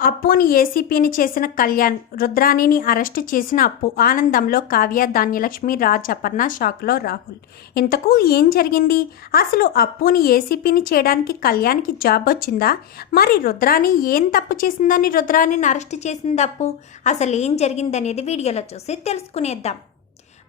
అప్పుని ఏసీపీని చేసిన కళ్యాణ్ రుద్రాణిని అరెస్ట్ చేసిన అప్పు ఆనందంలో కావ్య ధాన్యలక్ష్మి రాజ్ అపర్ణ షాక్లో రాహుల్. ఇంతకు ఏం జరిగింది? అసలు అప్పుని ఏసీపీని చేయడానికి కళ్యాణ్కి జాబ్ వచ్చిందా? మరి రుద్రాణి ఏం తప్పు చేసిందని రుద్రాణిని అరెస్ట్ చేసింది అప్పు? అసలు ఏం జరిగిందనేది వీడియోలో చూసి తెలుసుకునేద్దాం.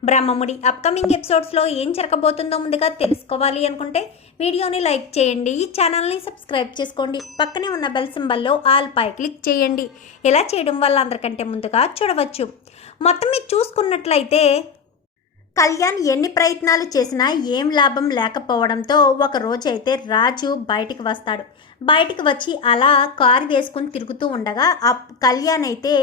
బ్రహ్మముడి అప్కమింగ్ ఎపిసోడ్స్లో ఏం జరగబోతుందో ముందుగా తెలుసుకోవాలి అనుకుంటే వీడియోని లైక్ చేయండి ఈ ఛానల్ని సబ్స్క్రైబ్ చేసుకోండి పక్కనే ఉన్న బెల్ సింబల్లో ఆల్ పై క్లిక్ చేయండి. ఇలా చేయడం వల్ల అందరికంటే ముందుగా చూడవచ్చు. మొత్తం మీరు చూసుకున్నట్లయితే కళ్యాణ్ ఎన్ని ప్రయత్నాలు చేసినా ఏం లాభం లేకపోవడంతో ఒక రోజైతే రాజు బయటికి వస్తాడు. బయటకు వచ్చి అలా కారు వేసుకుని తిరుగుతూ ఉండగా ఆ కళ్యాణ్ అయితే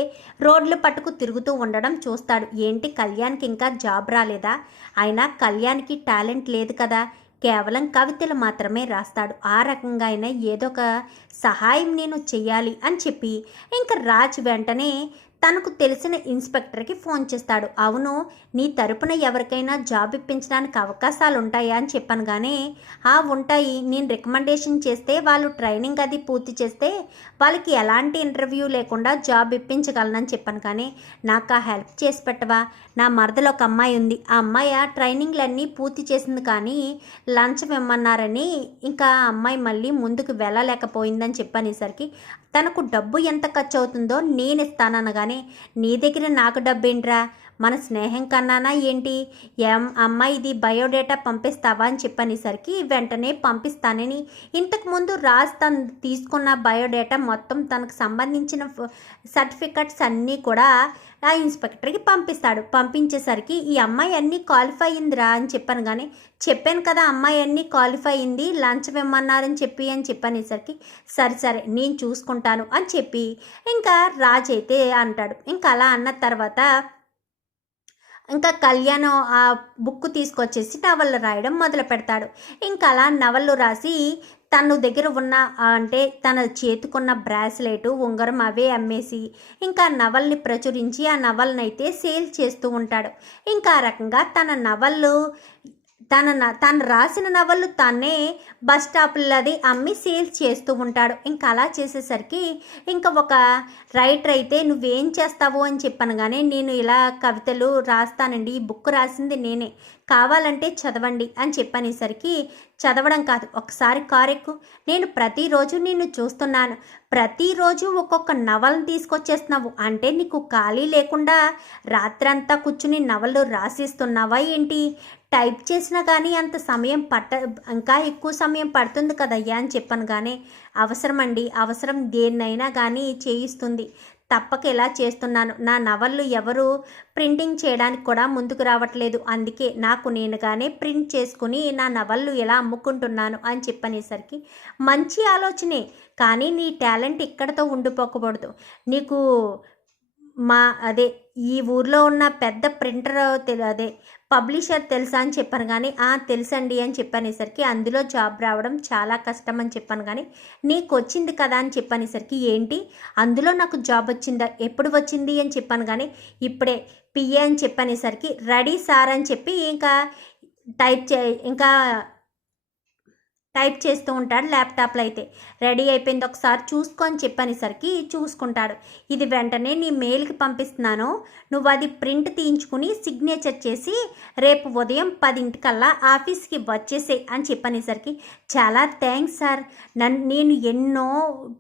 రోడ్లు పట్టుకు తిరుగుతూ ఉండడం చూస్తాడు. ఏంటి కళ్యాణ్కి ఇంకా జాబ్ రాలేదా? అయినా కళ్యాణ్కి టాలెంట్ లేదు కదా. కేవలం కవితలు మాత్రమే రాస్తాడు. ఆ రకంగా అయినా ఏదో ఒక సహాయం నేను చెయ్యాలి అని చెప్పి ఇంకా రాజ్ వెంటనే తనకు తెలిసిన ఇన్స్పెక్టర్కి ఫోన్ చేస్తాడు. అవును నీ తరపున ఎవరికైనా జాబ్ ఇప్పించడానికి అవకాశాలు ఉంటాయా అని చెప్పాను కానీ ఆ ఉంటాయి. నేను రికమెండేషన్ చేస్తే వాళ్ళు ట్రైనింగ్ అది పూర్తి చేస్తే వాళ్ళకి ఎలాంటి ఇంటర్వ్యూ లేకుండా జాబ్ ఇప్పించగలనని చెప్పాను కానీ నాకు ఆ హెల్ప్ చేసి పెట్టవా? నా మరదలో ఒక అమ్మాయి ఉంది. ఆ అమ్మాయి ఆ ట్రైనింగ్లన్నీ పూర్తి చేసింది కానీ లంచం ఇమ్మన్నారని ఇంకా ఆ అమ్మాయి మళ్ళీ ముందుకు వెళ్ళలేకపోయిందని చెప్పనేసరికి తనకు డబ్బు ఎంత ఖర్చు అవుతుందో నేను ఇస్తాననగానే నీ దగ్గర నాకు డబ్బేంట్రా? మన స్నేహం కన్నానా ఏంటి? ఏం అమ్మ ఇది బయోడేటా పంపిస్తావా అని చెప్పనేసరికి వెంటనే పంపిస్తానని. ఇంతకుముందు రాజ్ తను తీసుకున్న బయోడేటా మొత్తం తనకు సంబంధించిన సర్టిఫికెట్స్ అన్నీ కూడా ఆ ఇన్స్పెక్టర్కి పంపిస్తాడు. పంపించేసరికి ఈ అమ్మాయి అన్నీ క్వాలిఫై అయిందిరా అని చెప్పాను కానీ చెప్పాను కదా అమ్మాయి అన్నీ క్వాలిఫై అయింది లంచం ఇమ్మన్నారని చెప్పి అని చెప్పనేసరికి సరే సరే నేను చూసుకుంటాను అని చెప్పి ఇంకా రాజ్ అయితే అంటాడు. ఇంకా అలా అన్న తర్వాత ఇంకా కళ్యాణం ఆ బుక్ తీసుకొచ్చేసి నవళ్ళు రాయడం మొదలు పెడతాడు. ఇంకా అలా నవళ్ళు రాసి తన దగ్గర ఉన్న అంటే తన చేతుకున్న బ్రాస్లెట్ ఉంగరం అవే అమ్మేసి ఇంకా నవల్ని ప్రచురించి ఆ నవల్ని అయితే సేల్ చేస్తూ ఉంటాడు. ఇంకా ఆ రకంగా తన నవళ్ళు తన న- తను రాసిన నవళ్ళు తనే బస్ స్టాపుల్లో అది అమ్మి సేల్స్ చేస్తూ ఉంటాడు. ఇంకా అలా చేసేసరికి ఇంకా ఒక రైటర్ అయితే నువ్వేం చేస్తావు? అని చెప్పాను కానీ నేను ఇలా కవితలు రాస్తానండి. ఈ బుక్ రాసింది నేనే. కావాలంటే చదవండి. అని చెప్పనేసరికి చదవడం కాదు. ఒకసారి కారెక్కు. నేను ప్రతిరోజు నిన్ను చూస్తున్నాను. ప్రతిరోజు ఒక్కొక్క నవలను తీసుకొచ్చేస్తున్నావు. అంటే నీకు ఖాళీ లేకుండా రాత్రంతా కూర్చుని నవలు రాసిస్తున్నావా ఏంటి? టైప్ చేసినా కానీ అంత సమయం పట్ట ఇంకా ఎక్కువ సమయం పడుతుంది కదయ్యా అని చెప్పాను కానీ అవసరం అండి అవసరం దేన్నైనా కానీ చేయిస్తుంది. తప్పక ఇలా చేస్తున్నాను. నా నవళ్ళు ఎవరు ప్రింటింగ్ చేయడానికి కూడా ముందుకు రావట్లేదు. అందుకే నాకు నేనుగానే ప్రింట్ చేసుకుని నా నవళ్ళు ఎలా అమ్ముకుంటున్నాను అని చెప్పనేసరికి మంచి ఆలోచనే. కానీ నీ టాలెంట్ ఇక్కడతో ఉండిపోకూడదు. నీకు మా అదే ఈ ఊర్లో ఉన్న పెద్ద ప్రింటర్ తెలు అదే పబ్లిషర్ తెలుసా అని చెప్పాను కానీ ఆ తెలుసండి అని చెప్పనేసరికి అందులో జాబ్ రావడం చాలా కష్టం అని చెప్పాను కానీ నీకు వచ్చింది కదా అని చెప్పనేసరికి ఏంటి? అందులో నాకు జాబ్ వచ్చిందా? ఎప్పుడు వచ్చింది అని చెప్పాను కానీ ఇప్పుడే పిఏ అని చెప్పనేసరికి రెడీ సార్ అని చెప్పి ఇంకా టైప్ చే ఇంకా టైప్ చేస్తూ ఉంటాడు ల్యాప్టాప్లో అయితే. రెడీ అయిపోయింది ఒకసారి చూసుకొని చెప్పనేసరికి చూసుకుంటాడు. ఇది వెంటనే నీ మెయిల్కి పంపిస్తున్నాను. నువ్వు అది ప్రింట్ తీయించుకుని సిగ్నేచర్ చేసి రేపు ఉదయం పదింటికల్లా ఆఫీస్కి వచ్చేసే అని చెప్పనేసరికి చాలా థ్యాంక్స్ సార్. నన్ను నేను ఎన్నో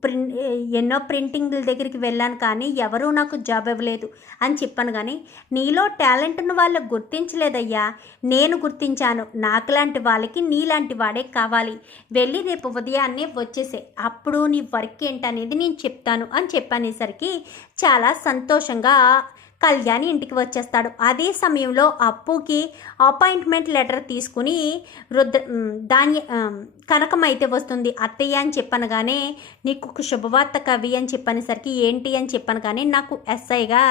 ప్రింట్ ఎన్నో ప్రింటింగ్ల దగ్గరికి వెళ్ళాను కానీ ఎవరూ నాకు జాబ్ ఇవ్వలేదు అని చెప్పాను కానీ నీలో టాలెంట్ను వాళ్ళు గుర్తించలేదయ్యా. నేను గుర్తించాను. నాకులాంటి వాళ్ళకి నీలాంటి వాడే కావాలి. వెళ్ళి రేపు ఉదయాన్నే వచ్చేసే. అప్పుడు నీ వర్క్ ఏంటనేది నేను చెప్తాను అని చెప్పనేసరికి చాలా సంతోషంగా కళ్యాణి ఇంటికి వచ్చేస్తాడు. అదే సమయంలో అప్పుకి అపాయింట్మెంట్ లెటర్ తీసుకుని రుద్ర ఉమ్, దాని కనకం అయితే వస్తుంది. అత్తయ్య అని చెప్పనగానే నీకు ఒక శుభవార్త కవి అని చెప్పనేసరికి ఏంటి అని చెప్పాను కానీ నాకు ఎస్ఐగా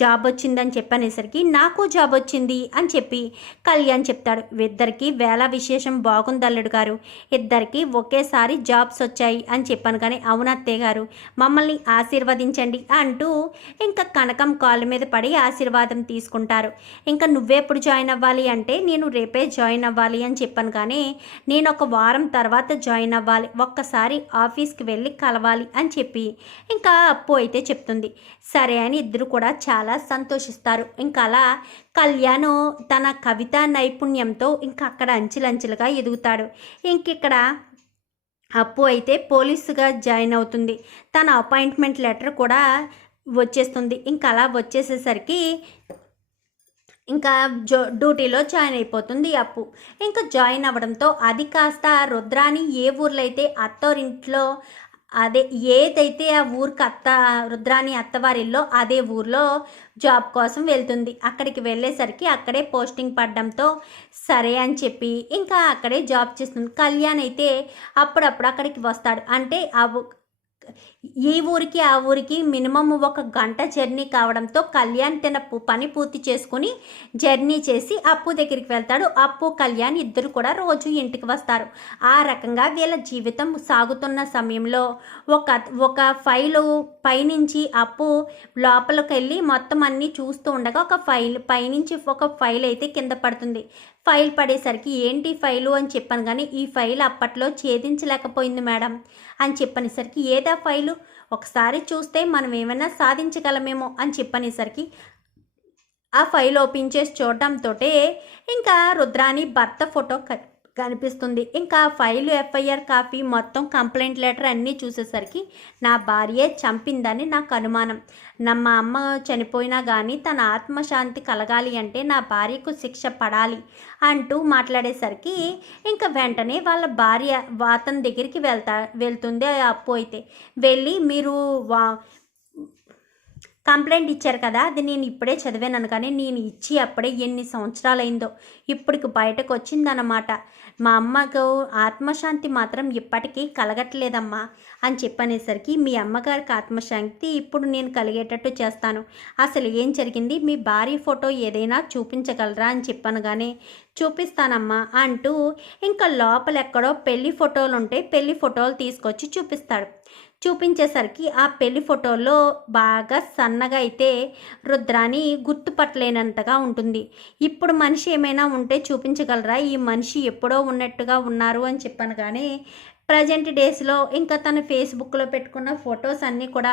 జాబ్ వచ్చిందని చెప్పనేసరికి నాకు జాబ్ వచ్చింది అని చెప్పి కళ్యాణ్ చెప్తాడు. ఇద్దరికి వేళ విశేషం బాగుంది అల్లుడు గారు. ఇద్దరికి ఒకేసారి జాబ్స్ వచ్చాయి అని చెప్పాను కానీ అవునత్తయ్య గారు. మమ్మల్ని ఆశీర్వదించండి అంటూ ఇంకా కనకం కాలు మీద పడి ఆశీర్వాదం తీసుకుంటారు. ఇంకా నువ్వెప్పుడు జాయిన్ అవ్వాలి అంటే నేను రేపే జాయిన్ అవ్వాలి అని చెప్పాను కానీ నేను ఒక వారం తర్వాత జాయిన్ అవ్వాలి. ఒక్కసారి ఆఫీస్కి వెళ్ళి కలవాలి అని చెప్పి ఇంకా అప్పు అయితే చెప్తుంది. సరే అని ఇద్దరు కూడా చాలా సంతోషిస్తారు. ఇంకా అలా కళ్యాణ్ తన కవితా నైపుణ్యంతో ఇంకా అక్కడ అంచెలంచెలుగా ఎదుగుతాడు. ఇంక ఇక్కడ అప్పు అయితే పోలీసుగా జాయిన్ అవుతుంది. తన అపాయింట్మెంట్ లెటర్ కూడా వచ్చేస్తుంది. ఇంకా అలా వచ్చేసేసరికి ఇంకా జో డ్యూటీలో జాయిన్ అయిపోతుంది అప్పు. ఇంకా జాయిన్ అవ్వడంతో అది కాస్త రుద్రాని ఏ ఊర్లో అయితే అత్తోరింట్లో అదే ఏదైతే ఆ ఊరికి అత్త రుద్రాని అత్తవారిల్లో అదే ఊర్లో జాబ్ కోసం వెళ్తుంది. అక్కడికి వెళ్ళేసరికి అక్కడే పోస్టింగ్ పడడంతో సరే అని చెప్పి ఇంకా అక్కడే జాబ్ చేస్తుంది. కళ్యాణ్ అయితే అప్పుడప్పుడు అక్కడికి వస్తాడు. అంటే ఈ ఊరికి ఆ ఊరికి మినిమం ఒక గంట జర్నీ కావడంతో కళ్యాణ్ తన పని పూర్తి చేసుకుని జర్నీ చేసి అప్పు దగ్గరికి వెళ్తాడు. అప్పు కళ్యాణ్ ఇద్దరు కూడా రోజు ఇంటికి వస్తారు. ఆ రకంగా వీళ్ళ జీవితం సాగుతున్న సమయంలో ఒక ఒక ఫైలు పైనుంచి అప్పు లోపలికి వెళ్ళి మొత్తం అన్నీ చూస్తూ ఉండగా ఒక ఫైల్ పైనుంచి ఒక ఫైల్ అయితే కింద పడుతుంది. ఫైల్ పడేసరికి ఏంటి ఫైలు అని చెప్పాను కానీ ఈ ఫైల్ అప్పట్లో ఛేదించలేకపోయింది మేడం అని చెప్పనేసరికి ఏదా ఫైలు? ఒకసారి చూస్తే మనం ఏమైనా సాధించగలమేమో అని చెప్పనేసరికి ఆ ఫైల్ ఓపెన్ చేసి చూడడంతో ఇంకా రుద్రాని భర్త ఫోటో కనిపిస్తుంది. ఇంకా ఫైల్ ఎఫ్ఐఆర్ కాపీ మొత్తం కంప్లైంట్ లెటర్ అన్నీ చూసేసరికి నా భార్యే చంపిందని నాకు అనుమానం. నా మా అమ్మ చనిపోయినా కానీ తన ఆత్మశాంతి కలగాలి అంటే నా భార్యకు శిక్ష పడాలి అంటూ మాట్లాడేసరికి ఇంకా వెంటనే వాళ్ళ భార్య అతని దగ్గరికి వెళ్తా వెళ్తుంది అప్పు అయితే. వెళ్ళి మీరు వా కంప్లైంట్ ఇచ్చారు కదా అది నేను ఇప్పుడే చదివాను. కానీ నేను ఇచ్చి అప్పుడే ఎన్ని సంవత్సరాలైందో ఇప్పటికి బయటకు వచ్చిందన్నమాట. మా అమ్మకు ఆత్మశాంతి మాత్రం ఇప్పటికీ కలగట్లేదమ్మా అని చెప్పనేసరికి మీ అమ్మగారికి ఆత్మశాంతి ఇప్పుడు నేను కలిగేటట్టు చేస్తాను. అసలు ఏం జరిగింది? మీ భార్య ఫోటో ఏదైనా చూపించగలరా అని చెప్పాను కానీ చూపిస్తానమ్మా అంటూ ఇంకా లోపల ఎక్కడో పెళ్ళి ఫోటోలు ఉంటే పెళ్ళి ఫోటోలు తీసుకొచ్చి చూపిస్తాడు. చూపించేసరికి ఆ పెళ్ళి ఫోటోలో బాగా సన్నగా అయితే రుద్రాని గుర్తుపట్టలేనంతగా ఉంటుంది. ఇప్పుడు మనిషి ఏమైనా ఉంటే చూపించగలరా? ఈ మనిషి ఎప్పుడో ఉన్నట్టుగా ఉన్నారు అని చెప్పాను కానీ ప్రజెంట్ డేస్లో ఇంకా తన ఫేస్బుక్లో పెట్టుకున్న ఫొటోస్ అన్నీ కూడా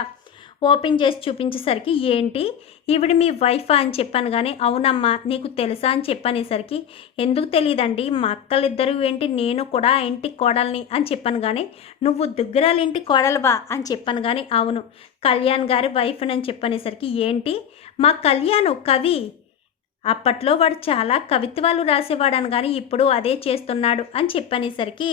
ఓపెన్ చేసి చూపించేసరికి ఏంటి? ఈవిడ మీ వైఫా అని చెప్పాను కానీ అవునమ్మా నీకు తెలుసా అని చెప్పనేసరికి ఎందుకు తెలియదండి మా అక్కలిద్దరు ఏంటి? నేను కూడా ఇంటి కోడల్ని అని చెప్పాను కానీ నువ్వు దుగ్గరాల ఇంటి కోడలవా అని చెప్పాను కానీ అవును. కళ్యాణ్ గారి వైఫ్ అని చెప్పనేసరికి ఏంటి? మా కళ్యాణ్ కవి. అప్పట్లో వాడు చాలా కవిత్వాలు రాసేవాడని కానీ ఇప్పుడు అదే చేస్తున్నాడు అని చెప్పనేసరికి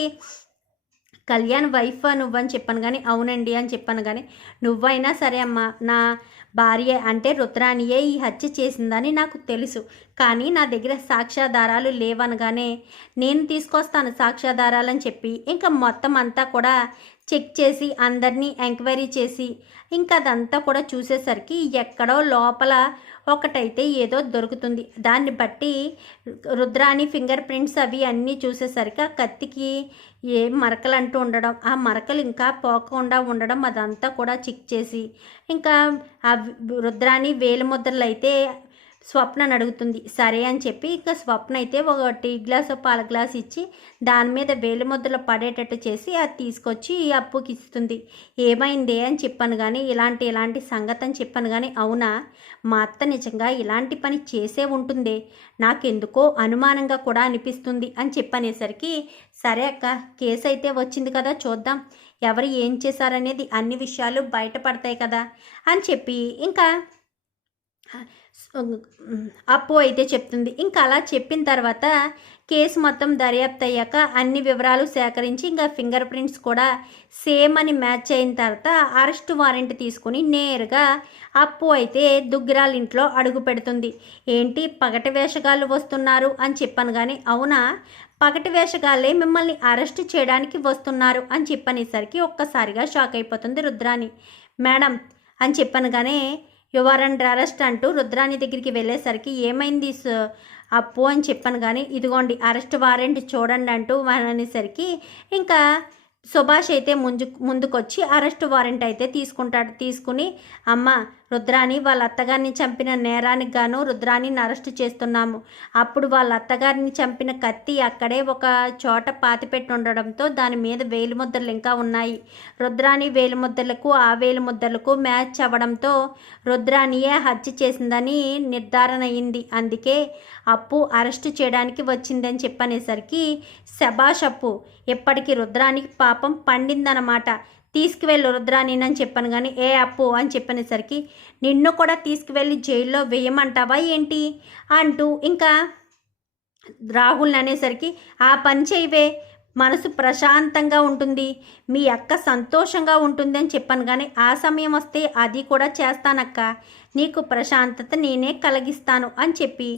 కళ్యాణ్ వైఫ్ నువ్వని చెప్పాను కానీ అవునండి అని చెప్పాను కానీ నువ్వైనా సరే అమ్మా నా భార్య అంటే రుద్రానియే ఈ హత్య చేసిందని నాకు తెలుసు. కానీ నా దగ్గర సాక్ష్యాధారాలు లేవనగానే నేను తీసుకొస్తాను సాక్ష్యాధారాలని చెప్పి. ఇంకా మొత్తం అంతా కూడా చెక్ చేసి అందరినీ ఎంక్వైరీ చేసి ఇంకా అదంతా కూడా చూసేసరికి ఎక్కడో లోపల ఒకటైతే ఏదో దొరుకుతుంది. దాన్ని బట్టి రుద్రాని ఫింగర్ ప్రింట్స్ అవి అన్నీ చూసేసరికి ఆ కత్తికి ఏ మరకలు అంటూ ఉండడం ఆ మరకలు ఇంకా పోకుండా ఉండడం అదంతా కూడా చెక్ చేసి ఇంకా ఆ రుద్రాని వేలు ముద్రలు అయితే స్వప్నని అడుగుతుంది. సరే అని చెప్పి ఇక స్వప్న అయితే ఒక టీ గ్లాస్ పాల గ్లాస్ ఇచ్చి దాని మీద వేలు ముద్దలు పడేటట్టు చేసి అది తీసుకొచ్చి ఈ అప్పుకి ఇస్తుంది. ఏమైంది అని చెప్పాను కానీ ఇలాంటి ఇలాంటి సంగతి అని చెప్పాను కానీ అవునా? మా అత్త నిజంగా ఇలాంటి పని చేసే ఉంటుందే. నాకెందుకో అనుమానంగా కూడా అనిపిస్తుంది అని చెప్పనేసరికి సరే అక్క కేసు అయితే వచ్చింది కదా చూద్దాం. ఎవరు ఏం చేశారనేది అన్ని విషయాలు బయటపడతాయి కదా అని చెప్పి ఇంకా అప్పు అయితే చెప్తుంది. ఇంకా అలా చెప్పిన తర్వాత కేసు మొత్తం దర్యాప్తు అయ్యాక అన్ని వివరాలు సేకరించి ఇంకా ఫింగర్ ప్రింట్స్ కూడా సేమ్ అని మ్యాచ్ అయిన తర్వాత అరెస్ట్ వారెంట్ తీసుకుని నేరుగా అప్పు అయితే దుగ్గిరాల ఇంట్లో అడుగు పెడుతుంది. ఏంటి పగటి వేషగాళ్ళు వస్తున్నారు అని చెప్పాను కానీ అవునా? పగటి వేషగాళ్ళే మిమ్మల్ని అరెస్ట్ చేయడానికి వస్తున్నారు అని చెప్పనేసరికి ఒక్కసారిగా షాక్ అయిపోతుంది రుద్రాని మేడం అని చెప్పాను కానీ యువర్ అండర్ అరెస్ట్ అంటూ రుద్రాని దగ్గరికి వెళ్ళేసరికి ఏమైంది అప్పు అని చెప్పాను కానీ ఇదిగోండి అరెస్ట్ వారెంట్ చూడండి అంటూ అనేసరికి ఇంకా సుభాష్ అయితే ముందు ముందుకొచ్చి అరెస్ట్ వారెంట్ అయితే తీసుకుంటాడు తీసుకుని అమ్మ రుద్రాని వాళ్ళ అత్తగారిని చంపిన నేరానికి గాను రుద్రాని అరెస్ట్ చేస్తున్నాము. అప్పుడు వాళ్ళ అత్తగారిని చంపిన కత్తి అక్కడే ఒక చోట పాతిపెట్టి ఉండడంతో దాని మీద వేలు ముద్రలు ఇంకా ఉన్నాయి. రుద్రాని వేలు ముద్రలకు ఆ వేలు ముద్రలకు మ్యాచ్ అవ్వడంతో రుద్రానియే హత్య చేసిందని నిర్ధారణ అయింది. అందుకే అప్పు అరెస్ట్ చేయడానికి వచ్చిందని చెప్పనేసరికి శబాష్ అప్పు ఇప్పటికి రుద్రానికి పాపం పండిందనమాట తీసుకువెళ్ళు రుద్రాని అని చెప్పాను కానీ ఏ అప్పు అని చెప్పనేసరికి నిన్ను కూడా తీసుకువెళ్ళి జైల్లో వేయమంటావా ఏంటి? అంటూ ఇంకా రాహుల్ అనేసరికి ఆ పని చేయవే మనసు ప్రశాంతంగా ఉంటుంది మీ అక్క సంతోషంగా ఉంటుంది అని చెప్పాను కానీ ఆ సమయం వస్తే అది కూడా చేస్తానక్క నీకు ప్రశాంతత నేనే కలిగిస్తాను అని చెప్పి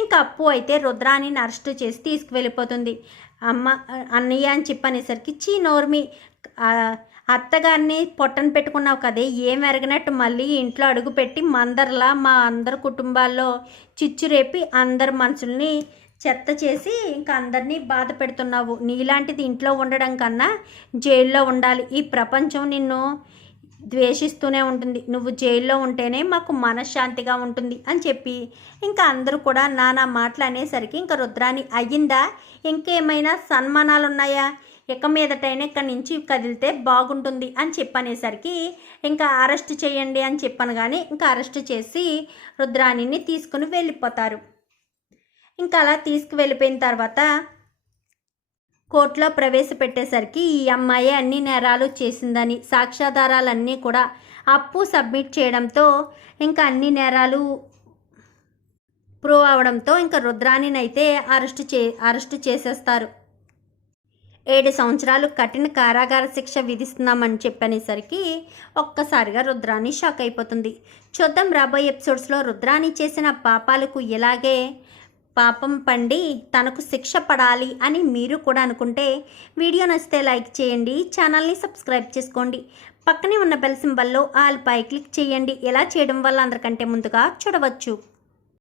ఇంకా అప్పు అయితే రుద్రాని అరెస్ట్ చేసి తీసుకువెళ్ళిపోతుంది. అమ్మ అన్నయ్య అని చెప్పనేసరికి చీ నోర్మి అత్తగారిని పొట్టను పెట్టుకున్నావు కదే ఏం ఎరగనట్టు మళ్ళీ ఇంట్లో అడుగుపెట్టి మందరిలా మా అందరి కుటుంబాల్లో చిచ్చు రేపి అందరి మనుషుల్ని చెత్త చేసి ఇంకా అందరినీ బాధ పెడుతున్నావు. నీలాంటిది ఇంట్లో ఉండడం కన్నా జైల్లో ఉండాలి. ఈ ప్రపంచం నిన్ను ద్వేషిస్తూనే ఉంటుంది. నువ్వు జైల్లో ఉంటేనే మాకు మనశ్శాంతిగా ఉంటుంది అని చెప్పి ఇంకా అందరూ కూడా నానా మాటలు అనేసరికి ఇంకా రుద్రాని అయ్యిందా? ఇంకేమైనా సన్మానాలు ఉన్నాయా ఇక మీదటైనా ఇక్కడి నుంచి కదిలితే బాగుంటుంది అని చెప్పనేసరికి ఇంకా అరెస్ట్ చేయండి అని చెప్పాను కానీ ఇంకా అరెస్ట్ చేసి రుద్రాణిని తీసుకుని వెళ్ళిపోతారు. ఇంకా అలా తీసుకువెళ్ళిపోయిన తర్వాత కోర్టులో ప్రవేశపెట్టేసరికి ఈ అమ్మాయి అన్ని నేరాలు చేసిందని సాక్ష్యాధారాలన్నీ కూడా అప్పు సబ్మిట్ చేయడంతో ఇంకా అన్ని నేరాలు ప్రూవ్ అవడంతో ఇంకా రుద్రాణిని అయితే అరెస్ట్ చే అరెస్ట్ చేసేస్తారు. ఏడు సంవత్సరాలు కఠిన కారాగార శిక్ష విధిస్తున్నామని చెప్పనేసరికి ఒక్కసారిగా రుద్రాణి షాక్ అయిపోతుంది. చూద్దాం రాబోయే ఎపిసోడ్స్లో రుద్రాణి చేసిన పాపాలకు ఇలాగే పాపం పండి తనకు శిక్ష పడాలి అని మీరు కూడా అనుకుంటే వీడియో నచ్చితే లైక్ చేయండి ఛానల్ని సబ్స్క్రైబ్ చేసుకోండి. పక్కనే ఉన్న బెల్ సింబల్లో ఆల్ పై క్లిక్ చేయండి. ఇలా చేయడం వల్ల అందరికంటే ముందుగా చూడవచ్చు.